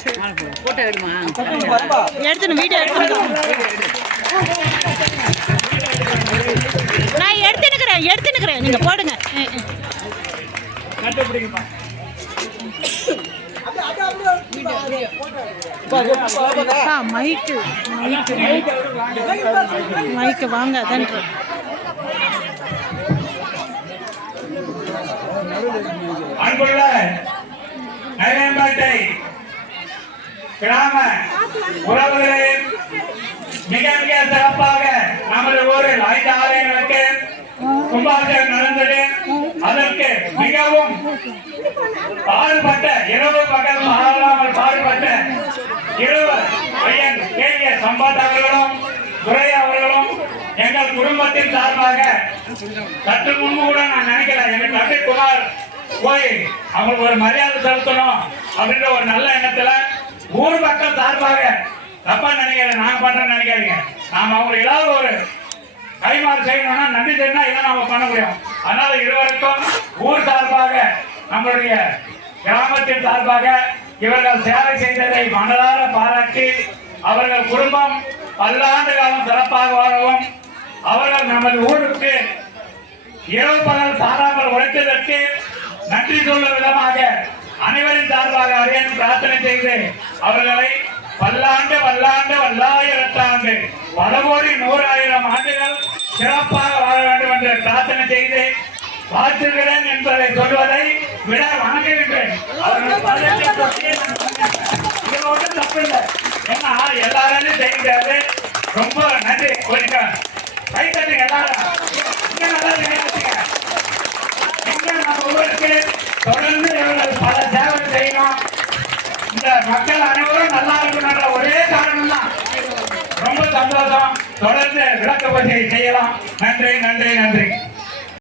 சரி photo எடுமா எடுத்துணும் video எடுத்துணும் நான் எடுத்துனுக்கிறேன் நீங்க போடுங்க மைக்கு வாங்க அதான் அன்புள்ள நயம்பேட்டை கிராம உறவுகளே, மிக மிக சிறப்பாக நமது ஊரில் 5 ஆலயங்களுக்கு கும்பாபிஷேகம் நடந்தது. அதற்கு மிகவும் பாடுபட்ட இரவு பகல் மாறாமல் பாடுபட்ட பையன் கேள்விய சம்பத் அவர்களும் துரை அவர்களும் எங்கள் குடும்பத்தின் சார்பாக சற்று முன்பு கூட நான் நினைக்கிறேன், எனக்கு அபிக்குமார் போய் அவங்களுக்கு ஒரு மரியாதை செலுத்தணும் அப்படின்ற ஒரு நல்ல எண்ணத்துல ஊர் மக்கள் சார்பாக தப்பா நினைக்கிறேன், நாங்க பண்றேன்னு நினைக்காதீங்க. நாம அவங்களுக்கு ஏதாவது ஒரு கைமாறு செய்யணும்னா நன்றி செய்யணும், இதை நாம பண்ண முடியும். அதனால இருவருக்கும் ஊர் சார்பாக நம்மளுடைய கிராமத்தின் சார்பாக இவர்கள் சேவை செய்ததை மனதார பாராட்டி அவர்கள் குடும்பம் பல்லாண்டு காலம் சிறப்பாக வாழவும் அவர்கள் நமது ஊருக்கு இரவு பகல் சாராமல் உழைத்ததற்கு நன்றி சொல்லும் விதமாக அனைவரின் சார்பாக அரியன் பிரார்த்தனை செய்து அவர்களை பல்லாண்டு பல்லாண்டு பல்லாயிரத்தாண்டு பல கோடி 100,000 ஆண்டுகள் சிறப்பாக வாழ வேண்டும் என்று பிரார்த்தனை செய்து வாழ்த்துகிறேன் என்பதை சொல்வதை விட வணங்குகின்றேன். இதோடு தப்பில்லை, ஏன்னா எல்லாரும் செய்ய முடியாது. ரொம்ப நன்றி. கொஞ்சம் கை தட்டுங்க எல்லாரும். நம்ம ஊருக்கு தொடர்ந்து பல சேவை செய்யணும். இந்த மக்கள் அனைவரும் நல்லா இருக்கணும்ன்ற ஒரே காரணம் தான். ரொம்ப சந்தோஷம். தொடர்ந்து விளக்க பற்றி செய்யலாம். நன்றி நன்றி நன்றி.